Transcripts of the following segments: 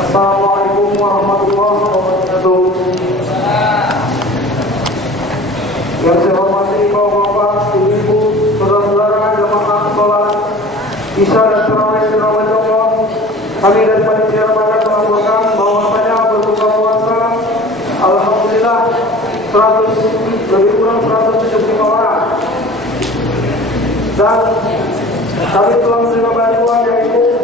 Assalamualaikum warahmatullahi wabarakatuh. Yang saya hormati kaum bapak, ibu-ibu, saudara-saudara jamaah sholat Isya dan tarawih di Ramadan. Kami dari panitia Ramadan melaporkan bahwasanya berbuka puasa alhamdulillah 100 lebih kurang 175 orang. Dan kami telah menerima bantuan yaitu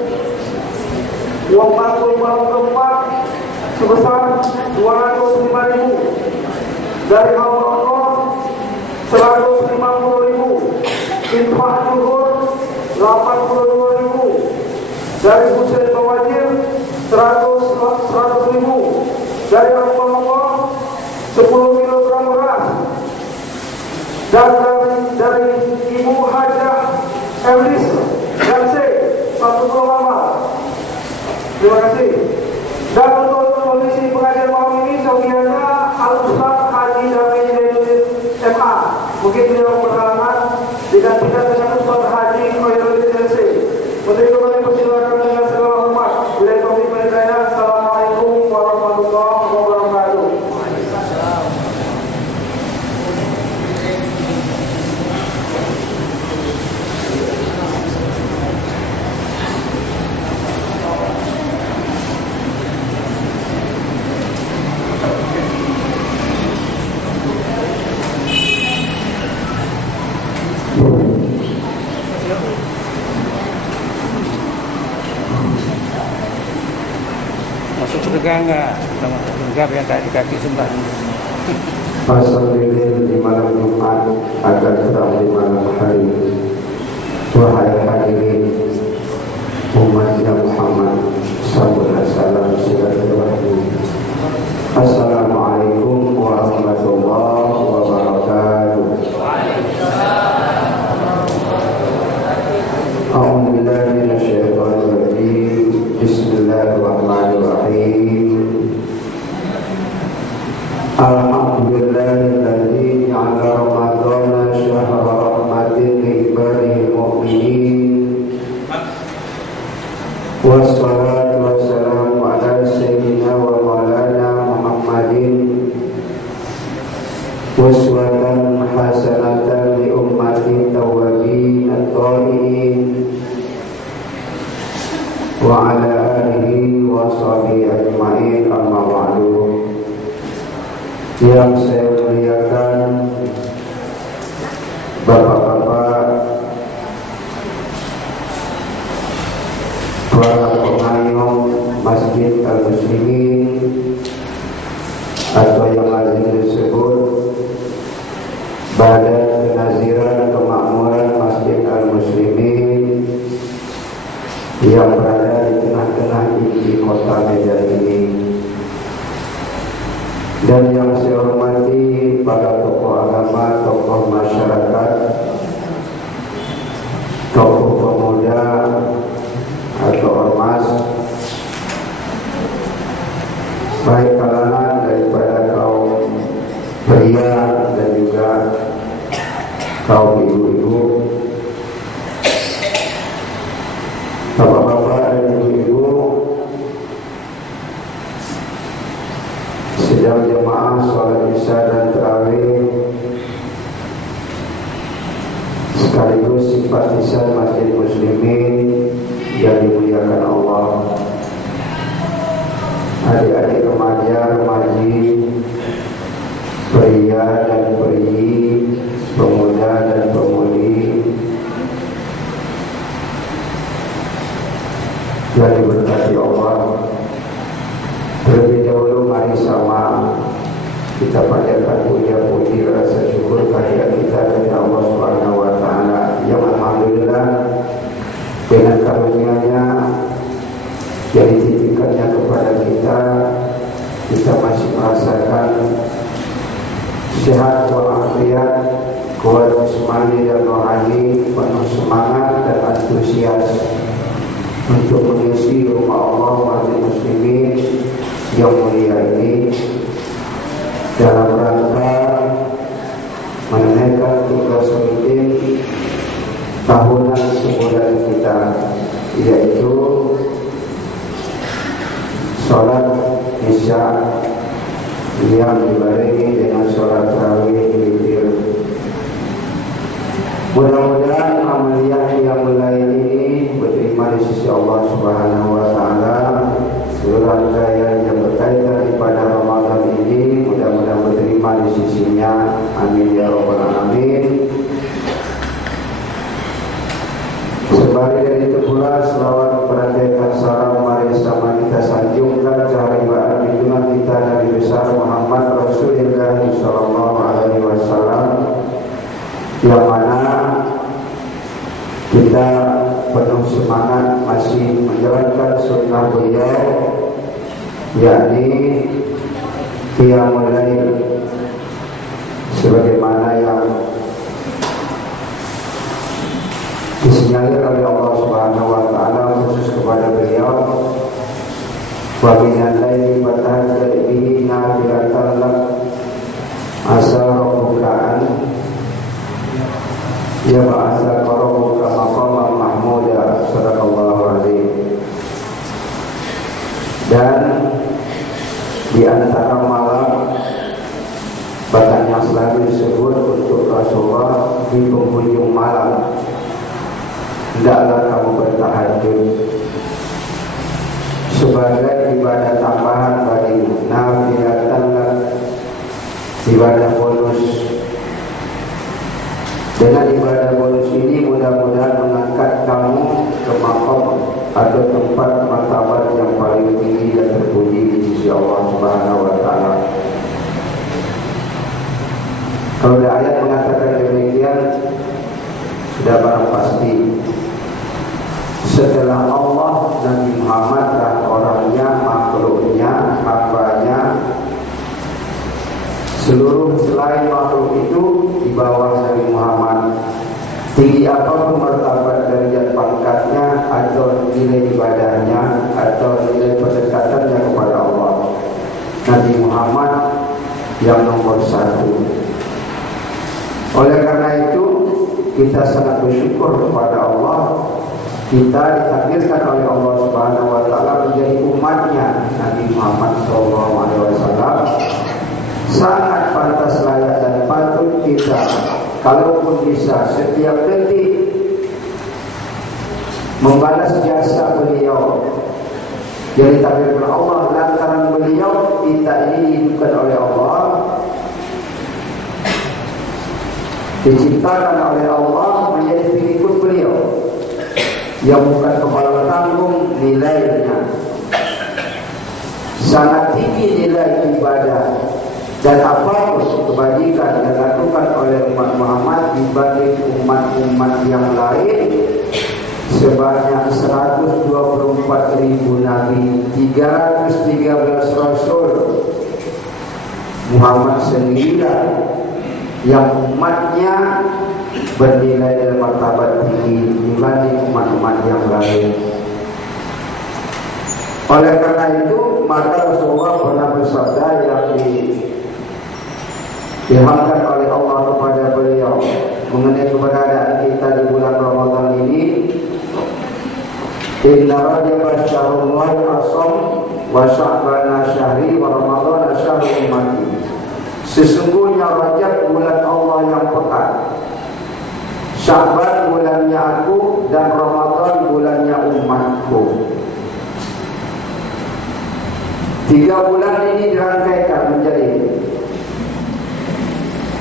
uang bantu malam keempat sebesar 205.000, dari hamba Allah 150.000, infak zuhur 82.000, dari Husain Mawajir 100.000, dari hamba Allah 10 kg beras, dan dari Ibu Hajah Elis Yanse 1 lama. Terima kasih. Dan untuk kondisi pengajian malam ini saudianya Al-Ustaz Haji Dami Zainuddin MA. Mungkin beliau berhalangan digantikan dengan Ustaz Haji Khairuddin LC. Menteri kembali persilakan dengan segala hormat. Bila taufiq wal hidayah. Assalamualaikum warahmatullahi wabarakatuh. Masuk surga enggak? Kita masuk surga biar kaki sembah. Fasalilin di malam Jumat akan datang di malam hari. Wahai hadirin umatnya Muhammad sallallahu alaihi wasallam, silaturahmi. Assalamualaikum warahmatullahi wabarakatuh. A'udzu billahi minasyaitonir rajim. Bismillahirrahmanirrahim. Alhamdulillahilladzi ja'ala Ramadhana syahra rahmatin li ibadihil mu'minin. Wassalatu wassalamu ala sayyidina wa maulana Muhammadin uswatan hasanatan li ummati tawabin at-ta'iin wa ala alihi wa sahbihi ajma'in, amma ba'du. Yang saya muliakan bapak-bapak, para pengayom Masjid Al-Muslimin atau yang lazim disebut Badan Kenaziran Kemakmuran Masjid Al-Muslimin yang berada di tengah-tengah di kota Medan ini, dan yang saya hormati para tokoh agama, tokoh masyarakat, tokoh pemuda atau ormas, baik kalangan daripada kaum pria dan juga kaum ibu-ibu, bapak-bapak dan ibu-ibu, sedang jemaah sholat isya dan tarawih, sekaligus simpatisan Masjid Muslimin yang dimuliakan Allah, adik-adik remaja, remaji, pria dan peri, pemuda dan pemudi yang diberkati Allah. Terlebih dahulu mari sama kita panjatkan puja-puji rasa syukur kehadirat kita kepada Allah Subhanahu wa taala yang alhamdulillah dengan karunia-Nya yang dititipkannya kepada kita, kita masih merasakan sehat walafiat, kuat jasmani dan rohani, penuh semangat dan antusias untuk mengisi rumah Allah Masjid Muslimin yang mulia ini dalam rangka menunaikan tugas rutin tahunan sebulan kita, yaitu Isya yang dibarengi dengan sholat tarawih witir. Mudah-mudahan amaliyah yang mulai ini diterima di sisi Allah Subhanahu wa taala. Seluruh rangkaian yang berkaitan pada Ramadan ini mudah-mudahan diterima di sisinya. Amin ya rabbal alamin. Sembari dari itu pula selawat kepada salam mari sama kita sanjungkan keharibaan junjungan kita Nabi besar Muhammad Rasulullah sallallahu alaihi wasallam, yang mana kita penuh semangat masih menjalankan sunnah beliau, yakni qiyamul lail, sebagaimana yang disinyalir oleh Allah Subhanahu wa taala khusus kepada beliau. Wa minal laili fatahajjad bihi nafilatan lak asa rabbuka an yab'atsaka rabbuka maqaman mahmuda. Shadaqallahu azim. Dan di antara malam bahkan yang selalu disebut untuk Rasulullah di penghujung malam, hendaklah kamu bertahajud sebagai ibadah tambahan bagimu, nafilatan lak, ibadah bonus. Dengan ibadah bonus ini mudah-mudahan mengangkat kamu ke maqam atau tempat martabat yang paling tinggi dan terpuji di sisi Allah Subhanahu wa taala. Kalau ada ayat mengatakan demikian, sudah barang pasti setelah Allah, Nabi Muhammad lah orangnya, makhluknya, hambanya. Seluruh selain makhluk itu di bawah Nabi Muhammad. Tinggi apapun martabat derajat pangkatnya atau nilai ibadahnya atau nilai pendekatannya kepada Allah, Nabi Muhammad yang nomor satu. Oleh karena itu kita sangat bersyukur kepada Allah, kita ditakdirkan oleh Allah Subhanahu wa taala menjadi umatnya Nabi Muhammad SAW. Sangat pantas, layak dan patut kita kalaupun bisa setiap detik membalas jasa beliau yang ditakdirkan Allah. Lantaran beliau kita ini dihidupkan oleh Allah, diciptakan oleh Allah menjadi pengikut beliau yang bukan kepala tanggung. Nilainya sangat tinggi, nilai ibadah dan apapun kebajikan yang dilakukan oleh umat Muhammad dibanding umat-umat yang lain sebanyak 124.000 nabi, 313 rasul. Muhammad sendirian yang umatnya bernilai dan martabat tinggi dibanding umat-umat yang lain. Oleh karena itu maka Rasulullah pernah bersabda yang diilhamkan oleh Allah kepada beliau mengenai keberadaan kita di bulan Ramadan ini. Inna Rajab syahrullah asam wa sya'bana syahri wa Ramadan syahrul ummati. Sesungguhnya Rajab bulan Allah yang pekat, Sya'ban bulannya aku, dan Ramadan bulannya umatku. 3 bulan ini dirangkaikan menjadi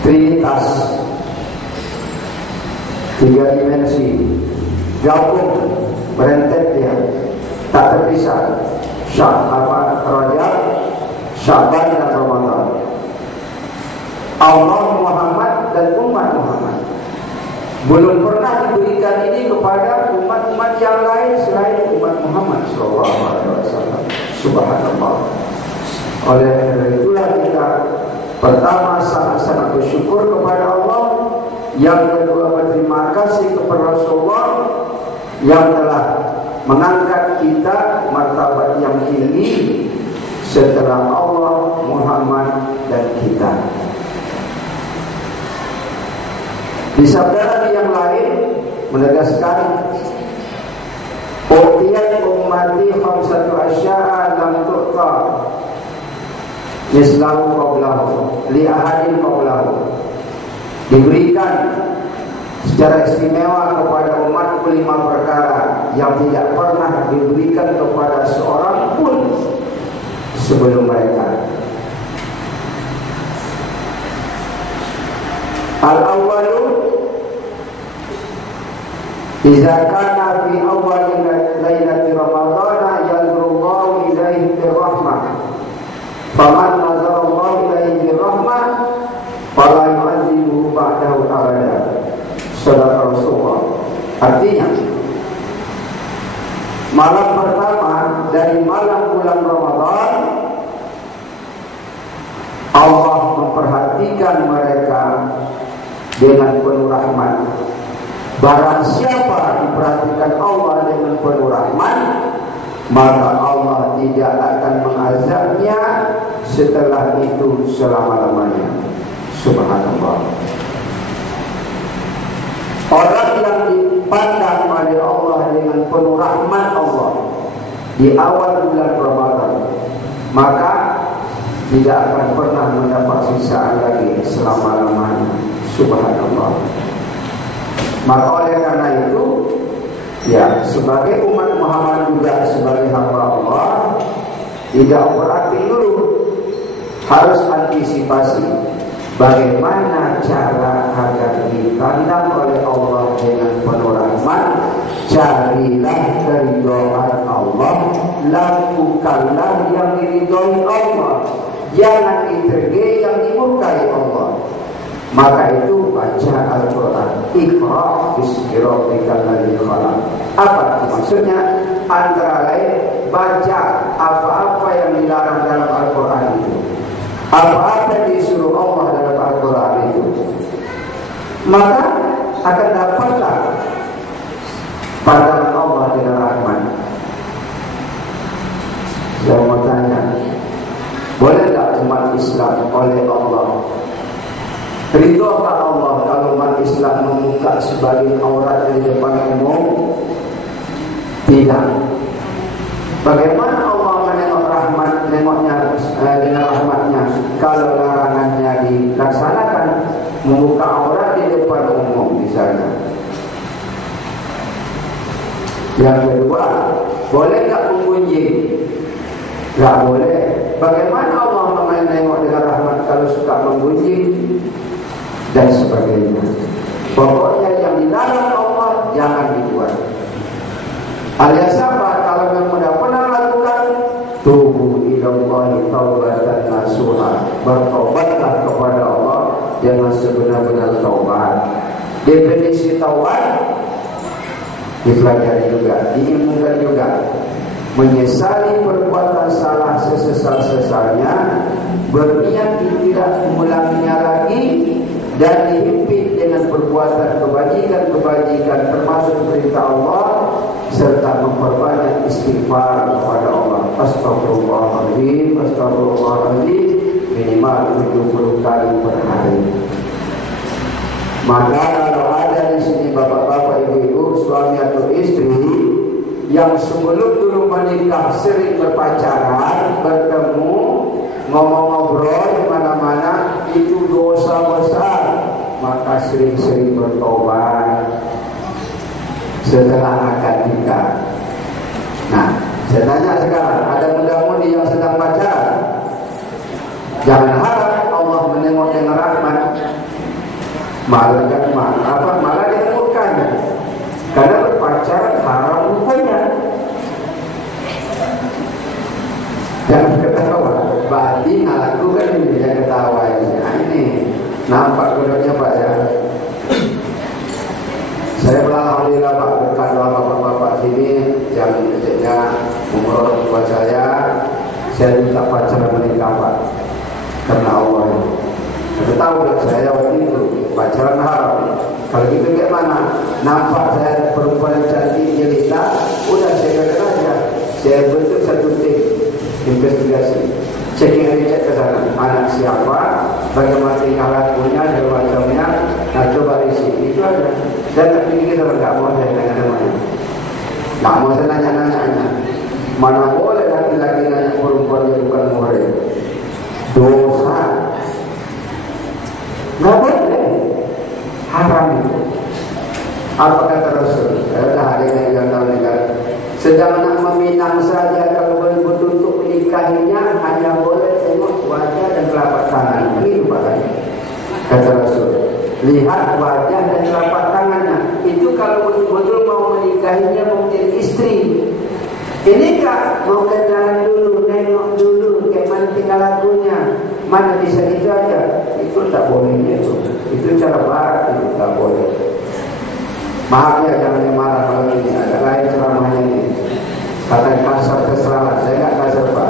trinitas, 3 dimensi, gabung, berentet dia, tak terpisah. Rajab, Sya'ban dan Ramadan. Allah, Muhammad dan umat Muhammad. Belum pernah diberikan ini kepada umat-umat yang lain selain umat Muhammad SAW. Subhanallah. Oleh karena itulah kita pertama sangat-sangat bersyukur kepada Allah, yang kedua berterima kasih kepada Rasulullah yang telah mengangkat kita martabat yang tinggi setelah Allah, Muhammad dan kita. Di sabda Nabi yang lain menegaskan, "Utiat ummati khamsatu asya'a lam tu'ta mislahu qablahu li ahadin qablahu, diberikan secara istimewa kepada umatku 5 perkara yang tidak pernah diberikan kepada seorang pun sebelum mereka. Al-awwalu idza kana fi awwali lailati ramadhana yanzurullahu ilaihi birrahmah, faman nazarallahu ilaihi birrahmah fala yu'adzibuhu ba'dahu abada. Saudara Rasulullah. Artinya malam pertama dari malam bulan Ramadan, Allah memperhatikan mereka dengan penuh rahmat. Barang siapa diperhatikan Allah dengan penuh rahmat, maka Allah tidak akan mengazabnya setelah itu selama-lamanya. Subhanallah. Orang yang dipandang oleh Allah dengan penuh rahmat Allah di awal bulan Ramadan, maka tidak akan pernah mendapat siksaan lagi selama-lamanya. Subhanallah. Maka oleh karena itu, ya, sebagai umat Muhammad juga sebagai hamba Allah, tidak berarti dulu, harus antisipasi bagaimana cara agar dipandang oleh Allah dengan penuh rahmat. Carilah keridhaan Allah, lakukanlah yang diridhoi Allah, jangan iterge yang dimurkai Allah. Maka itu baca Al-Quran. Iqra bismi rabbikal ladzi khalaq. Apa itu maksudnya? Antara lain baca apa-apa yang dilarang dalam Al-Quran itu, apa-apa yang disuruh Allah dalam Al-Quran itu, maka akan dapatlah pandangan Allah dengan rahmat. Saya mau tanya, boleh tak umat Islam oleh Allah, ridhokah Allah kalau umat Islam membuka sebagian aurat di depan umum? Tidak. Bagaimana Allah menengok rahmat, menengoknya dengan rahmatnya kalau larangannya dilaksanakan, membuka aurat di depan umum misalnya? Yang kedua, boleh tak menggunjing? Tak boleh. Bagaimana Allah menengok dengan rahmat kalau suka menggunjing dan sebagainya? Pokoknya yang dilarang Allah jangan dibuat. Alias apa? Kalau yang sudah pernah lakukan, tubu ilallahi taubatan nasuha, bertobatlah kepada Allah dengan sebenar-benar taubat. Definisi taubat dipelajari juga, diilmukan juga. Menyesali perbuatan salah sesesal-sesalnya, berniat tidak mengulanginya lagi, dan dihimpit dengan perbuatan kebajikan-kebajikan termasuk perintah Allah, serta memperbanyak istighfar kepada Allah. Astagfirullahaladzim, astagfirullahaladzim, minimal 70 kali per hari. Maka kalau ada di sini bapak-bapak, ibu-ibu, suami atau istri yang sebelum dulu menikah sering berpacaran, bertemu, ngomong-ngobrol di mana-mana, itu dosa besar. Maka sering-sering bertobat setelah akad nikah. Nah, saya tanya sekarang, ada muda-mudi yang sedang pacaran, jangan harap Allah menengok dengan rahmat, malah ditemukannya. Karena berpacaran haram hukumnya. Jangan ketawa, berarti ngaku kan ini, jangan ketawa ini. Nah, ini nampak kodoknya Pak ya. Saya alhamdulillah Pak, berkat doa bapak-bapak sini yang ceknya umroh buat saya minta pacaran menikah Pak, karena Allah. Saya tahu lah saya waktu itu pacaran haram. Kalau gitu bagaimana? Nampak saya perempuan yang cantik jelita, udah saya katakan aja, saya bentuk satu tim investigasi, checking recheck ke sana, anak siapa, bagaimana tingkah lakunya, dan macamnya. Nah, coba isi itu aja. Dan kita nggak mau saya nanya-nanya, nggak mau saya nanya-nanya. Mana boleh laki-laki nanya perempuan yang bukan muhrim. lihat wajah dan telapak tangannya. Itu kalau betul-betul mau menikahinya, mau menjadi istri. Ini kak mau kenalan dulu, nengok dulu, kayak mana tinggal lakunya, mana bisa itu aja. Itu tak boleh itu. Itu cara barat, itu tak boleh. Maaf ya, jangan marah kalau ini agak lain ceramahnya ini. Kata kasar terserah, saya nggak kasar pak.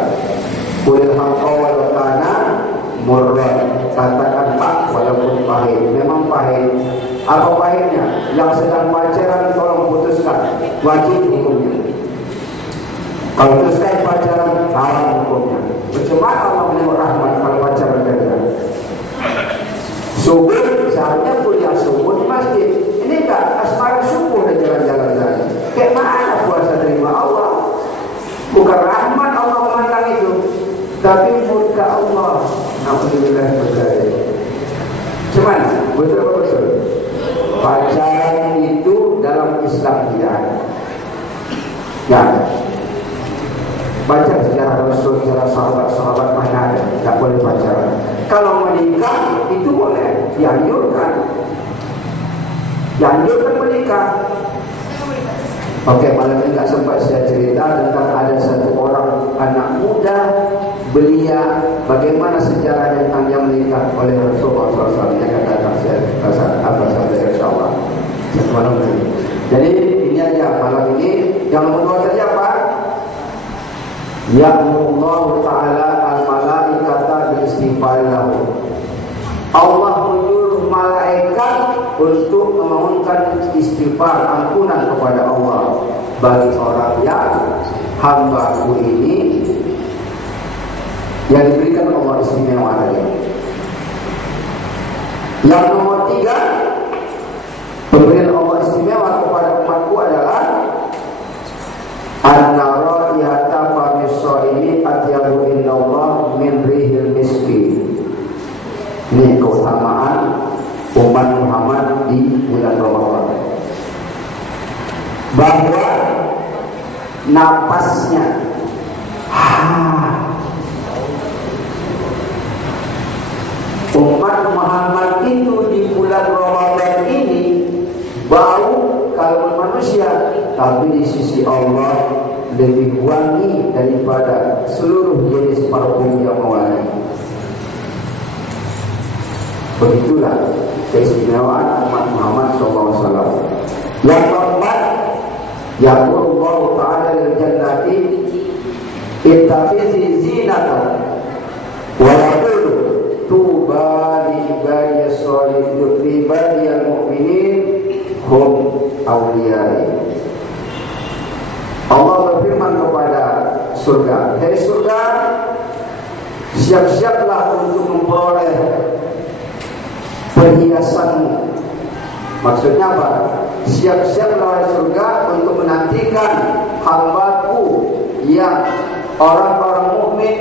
Kulil hamqawal kana murran. Katakan pak walaupun pahit. Memang pahit. Apa pahitnya? Yang sedang pacaran tolong putuskan. Wajib hukumnya. Kalau putuskan pacaran haram hukumnya. Percuma Allah menurut rahmat kalau pacaran kalian. Subuh seharusnya kuliah subuh di masjid. Ini tak asmara subuh dan jalan-jalan saja. Kayak mana puasa terima Allah? Bukan rahmat Allah memandang itu, tapi murka Allah. Alhamdulillah berjaya. Cuman betul betul. Pacaran itu dalam Islam tidak ada. Ya. Baca sejarah Rasul, sejarah sahabat-sahabat mana ada. Tak boleh pacaran. Kalau menikah itu boleh, dianjurkan. Dianjurkan menikah. Oke, malam ini tak sempat saya cerita tentang ada satu orang anak muda belia, bagaimana sejarahnya tentang yang menikah oleh Rasulullah SAW. Yang katakan saya apa saja insyaAllah malam ini. Jadi ini aja malam ini. Yang nomor 2 tadi apa? Ya'murullahu ta'ala al-malaikata bi-istighfar lahu. Allah menyuruh malaikat untuk memohonkan istighfar, ampunan kepada Allah bagi orang yang hamba-Ku ini yang diberikan Allah istimewa tadi. Yang nomor 3, pemberian Allah istimewa kepada umatku adalah an-nara yata famissaini atyabu illallah min rihil miski. Ini keutamaan umat Muhammad di bulan Ramadan, bahwa napasnya umat Muhammad itu di bulan Ramadan ini bau kalau manusia, tapi di sisi Allah lebih wangi daripada seluruh jenis parfum yang mewangi. Begitulah keistimewaan umat Muhammad SAW. Yang keempat, yaqulullahu ta'ala lil jannati ittakhidhi zinatan wa yaqulu tuba li ibadiyas sholihin li ibadiyal mu'minin hum awliyai. Allah berfirman kepada surga, "Hei surga, siap-siaplah untuk memperoleh perhiasanmu." Maksudnya apa? Siap-siaplah surga untuk menantikan hamba-Ku yang orang-orang mukmin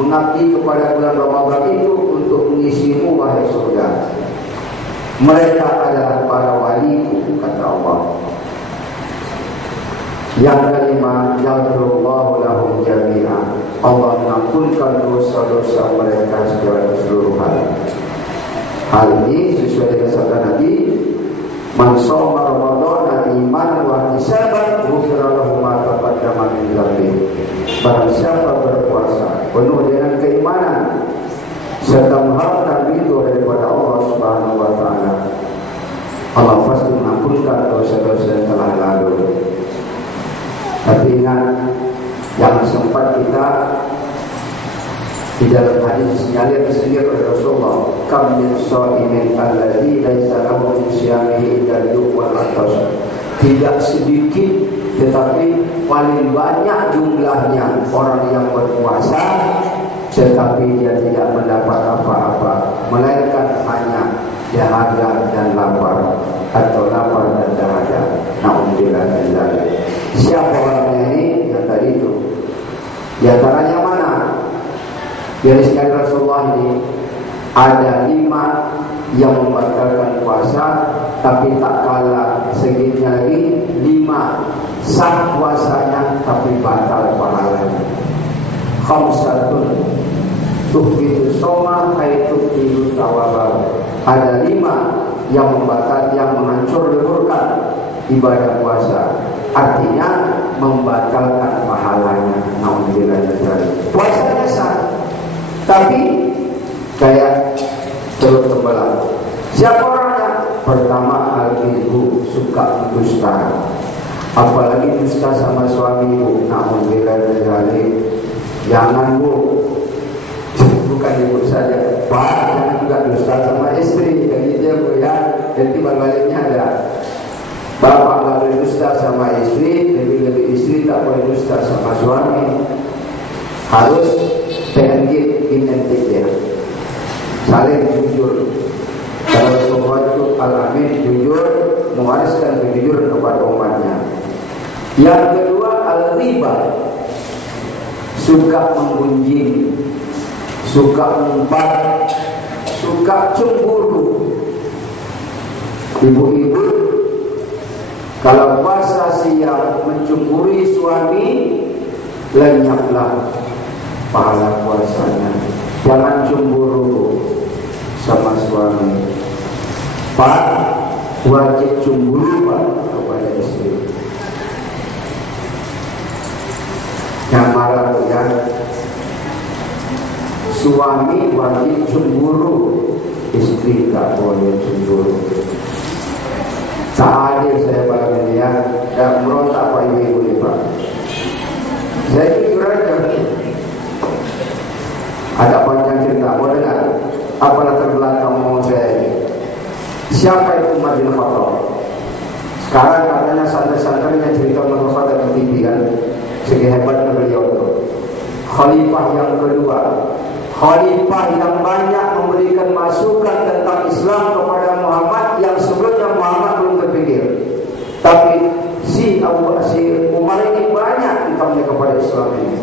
mengabdi kepada bulan Ramadan itu untuk mengisimu wahai surga. Mereka adalah para wali-Ku, kata Allah. Yang kelima, yaghfirullahu lahum jami'an. Allah mengampunkan dosa-dosa mereka secara keseluruhan. Hal ini sesuai dengan sabda Nabi, "Man shoma Ramadhana imanan wa ihtisaban, ghufira lahu ma taqaddama min dhanbihi." Barang siapa berpuasa penuh dengan keimanan serta mengharapkan ridho daripada Allah Subhanahu wa taala, Allah pasti mengampunkan dosa-dosa yang telah lalu. Tapi ingat, yang sempat kita di dalam hadis sinyalir oleh Rasulullah, kam min shaimin alladzi laisa lahu min siyamihi illa al-yuq wal atas. Tidak sedikit tetapi paling banyak jumlahnya orang yang berpuasa tetapi dia tidak mendapat apa-apa melainkan hanya dahaga dan lapar, atau lapar dan dahaga. Na'udzubillah min dzalik. Siapa orangnya ini? Yang tadi itu. Di antaranya mana? Dari sekali Rasulullah ini ada 5 yang membatalkan puasa, tapi tak kalah seginya lagi 5 sah puasanya tapi batal pahalanya. Khamsatun tuhbitu soma haitubtilu tawabah. Ada 5 yang menghancurkan ibadah puasa. Artinya membatalkan pahalanya. Nauzubillah min dzalik. Puasanya sah, tapi kayak telur tembelang. Siapa orangnya? Pertama, al-kidbu, suka dusta. Apalagi dusta sama suami ibu. Nauzubillah min dzalik. Jangan bu, bukan ibu saja, Pak, jangan juga dusta sama istri. Kayak gitu ya bu ya. Jadi baliknya ada. Bapak tak boleh dusta sama istri, lebih-lebih istri tak boleh dusta sama suami. Harus pengen identik ya, saling jujur. Kalau Rasul Al-Amin jujur, mewariskan kejujuran kepada umatnya. Yang kedua, al-riba, suka menggunjing, suka mengumpat, suka cemburu. Ibu-ibu kalau puasa siang mencemburi suami, lenyaplah pahala puasanya. Jangan cemburu sama suami. Pak, wajib cemburu Pak kepada istri. Jangan marah ya. Suami wajib cemburu, istri tak boleh cemburu. Tak adil saya pada ini ya. Dan merontak Pak ibu-ibu ini Pak. Saya jujur aja. Agak panjang cerita, mau dengar? Apa latar belakang ngomong saya ini? Siapa itu Umar bin Khattab? Sekarang katanya santai-santainya cerita Umar bin Khattab di TV kan. Segi hebatnya beliau itu. Khalifah yang kedua, khalifah yang banyak memberikan masukan tentang Islam kepada Muhammad yang sebelumnya Muhammad belum terpikir. Tapi si Umar ini banyak tentangnya kepada Islam ini,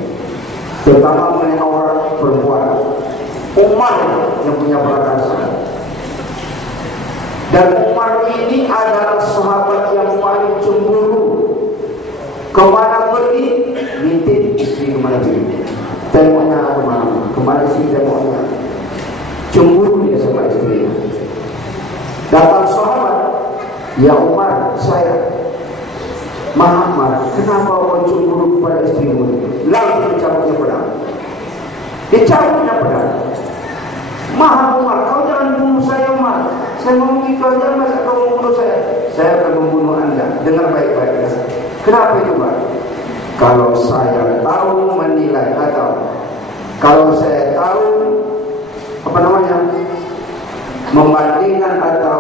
terutama mengenai orang perempuan. Umar yang punya prakarsa. Dan Umar ini adalah sahabat yang paling cemburu. Kemana pergi, nitip istri kemana pergi. Tengoknya kemana sih tengoknya. Cemburu dia sama istrinya. Datang sahabat, ya Umar, saya Muhammad, kenapa kau cemburu kepada istrimu? Langsung dicabutnya pedang. Dicabutnya pedang. Umar, kau jangan bunuh saya Umar. Saya mau begitu aja, masa kau membunuh saya? Saya akan membunuh anda. Dengar baik-baik. Kenapa itu Pak? Kalau saya tahu menilai atau kalau saya tahu membandingkan atau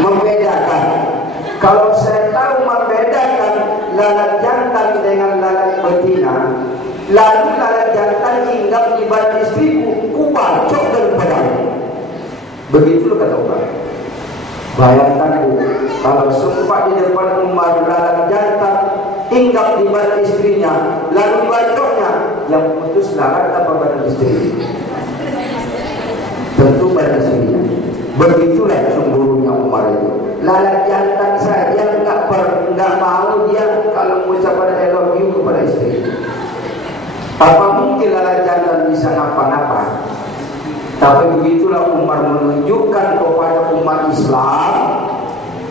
membedakan. Kalau saya tahu membedakan lalat jantan dengan lalat betina, lalu lalat jantan hinggap di badan istriku, ku bacok dan pedang. Begitu kata Umar. Bayangkan bu, kalau sempat di depan Umar lalat jantan hinggap di badan istrinya, lalu bacoknya, yang putus lalat apa badan istri? Tentu badan istrinya. Begitulah cemburunya Umar itu. Lalat jantan saja enggak mau dia kalau mengucapkan I love you kepada istri. Apa mungkin lalat jantan bisa napa-napa? Tapi begitulah Umar menunjukkan kepada umat Islam,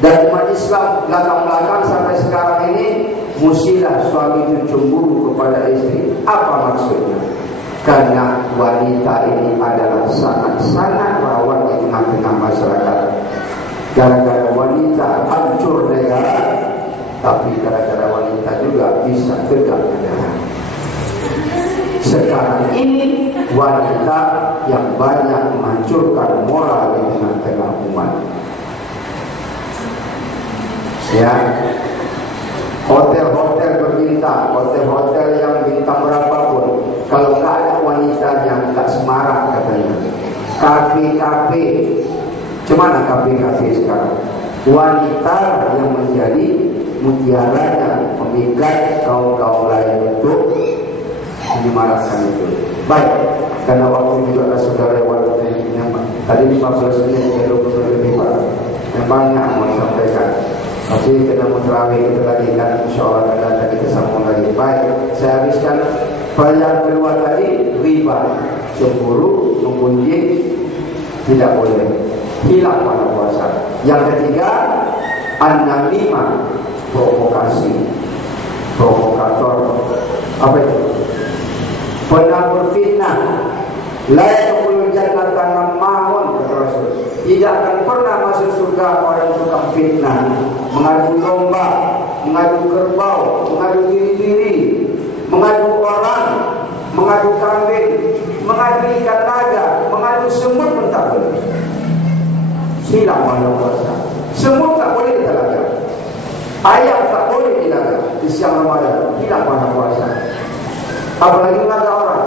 dan umat Islam belakang-belakang sampai sekarang ini, musilah suami itu cemburu kepada istri. Apa maksudnya? Karena wanita ini adalah sangat-sangat rawan di tengah-tengah masyarakat. Gara-gara wanita hancur negara, tapi gara-gara wanita juga bisa tegak negara. Sekarang ini wanita yang banyak menghancurkan moral di tengah-tengah umat. Ya, hotel-hotel berbintang, hotel-hotel yang bintang berapapun, kalau nggak ada wanitanya nggak semarak katanya. Kafe-kafe, cuman kafe-kafe sekarang wanita yang menjadi mutiaranya, memikat kaum-kaum lain untuk menyemarakkan itu. Baik, karena waktu juga saudara waktu tadi 15 menit ke 20 lebih Pak. Memangnya mau sampaikan. Masih kena terawih itu lagi kan, insyaallah akan datang kita sambung lagi. Baik, saya habiskan. Yang kedua tadi riba, cemburu, menggunjing, tidak boleh, hilang pada puasa. Yang ketiga, an-namimah, provokasi, provokator. Apa itu? Penabur fitnah. La yadkhulul jannata nammamun, kata Rasul. Tidak akan pernah masuk surga orang tukang fitnah, mengadu domba, mengadu kerbau, mengadu diri-diri, mengadu orang, mengadu kambing, mengadu ikan naga, mengadu semut pun tak boleh. Hilang pada puasa. Semut tak boleh ditelaga, ayam tak boleh dilaga di siang Ramadan, hilang pada puasa. Apalagi melaga orang,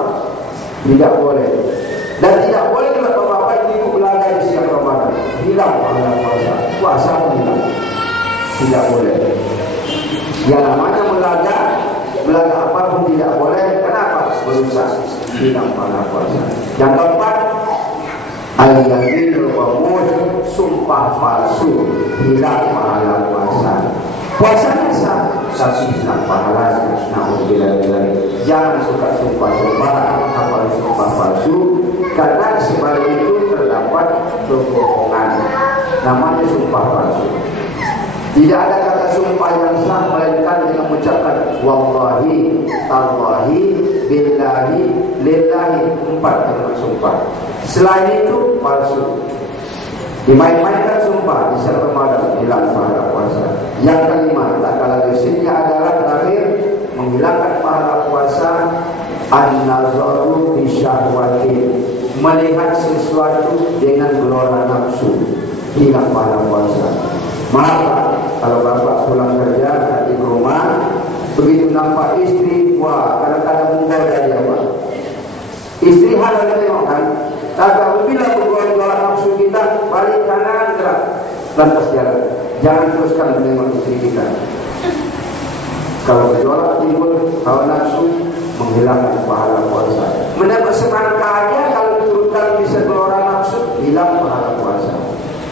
tidak boleh. Dan tidak boleh juga bapak-bapak ibu belaga di siang Ramadan, hilang pada puasa. Puasa pun hilang, tidak boleh. Yang namanya belaga apapun tidak boleh. Kenapa? Merusak, hilang pada puasa. Yang keempat, al-yaminul ghamus, sumpah palsu, hilang pahala puasa. Puasanya sah, tapi hilang pahalanya. Na'udzubillah. Jangan suka sumpah-sumpah, apalagi sumpah palsu, karena sebalik itu terdapat kebohongan. Namanya sumpah palsu. Tidak ada kata sumpah yang sah melainkan dengan mengucapkan wallahi, tallahi, billahi, lillahi, 4 kalimat sumpah. Selain itu palsu. Dimain-mainkan sumpah di saat Ramadan, hilang pahala puasa. Yang kelima, tak kalah dosennya adalah terakhir, menghilangkan pahala puasa, an-nazaru bi syahwatin, melihat sesuatu dengan gelora nafsu, hilang pahala puasa. Maka kalau bapak pulang kerja di rumah, begitu nampak istri, wah, kadang-kadang menggoda dia, Pak. Istri halal tengok kan, tak bila bergolak nafsu kita, balik kanan gerak, lantas jalan. Jangan teruskan menengok istri kita. Kalau bergolak timbul hawa nafsu, menghilangkan pahala puasa. Mendapat semangka aja kalau turutkan bisa gelora nafsu, hilang pahala puasa.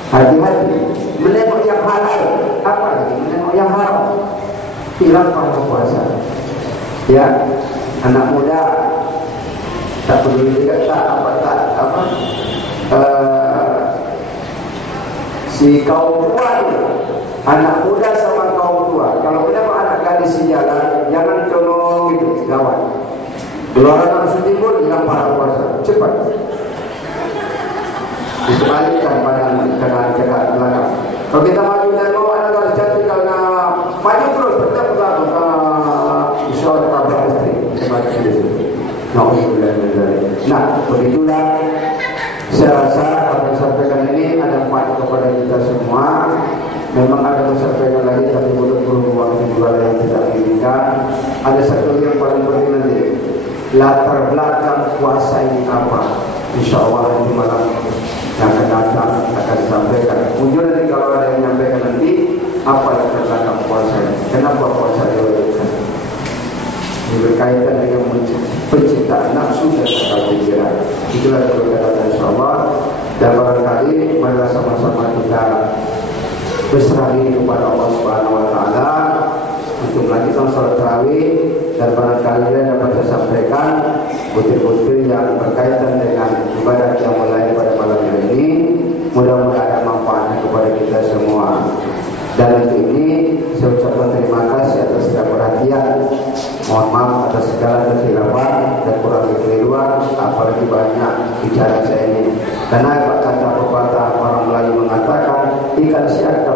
Hati-hati. Menengok yang halal, apa lagi? Menengok yang haram, hilang pahala puasa. Ya, anak muda tak peduli juga si kaum tua itu, anak muda sama kaum tua. Kalau menengok anak gadis di jalan, jangan colong gitu, gawat. Gelora nafsu timbul, hilang pahala puasa. Cepat disebalikkan pada kenaan belakang. Kalau kita maju dan bawa anak gadis cantik, karena maju terus bertemu belakang, isyarat tabrak istri semacam itu. Nah, begitulah saya rasa apa yang sampaikan ini ada manfaat kepada kita semua. Memang ada yang sampaikan lagi, tapi belum waktu juga yang tidak diinginkan. Ada satu yang paling penting nanti, latar belakang puasa ini apa? Insya Allah di malam yang akan datang akan disampaikan. Mungkin nanti kalau ada yang menyampaikan nanti apa latar belakang puasa ini, kenapa puasa diwajibkan? Ini berkaitan dengan penciptaan nafsu dan akal pikiran. Itulah perkataan insyaallah. Dan barangkali marilah sama-sama kita berserah diri kepada Allah Subhanahu wa taala untuk melanjutkan salat tarawih. Dan barangkali dapat saya sampaikan butir-butir yang berkaitan dengan ibadah yang mulai pada malam ini. Mudah-mudahan ada manfaatnya kepada kita semua. Dan untuk ini saya ucapkan terima kasih atas segala perhatian. Mohon maaf atas segala kesilapan dan kurang kekeliruan, apalagi banyak bicara saya ini. Karena kata pepatah orang Melayu mengatakan, ikan siap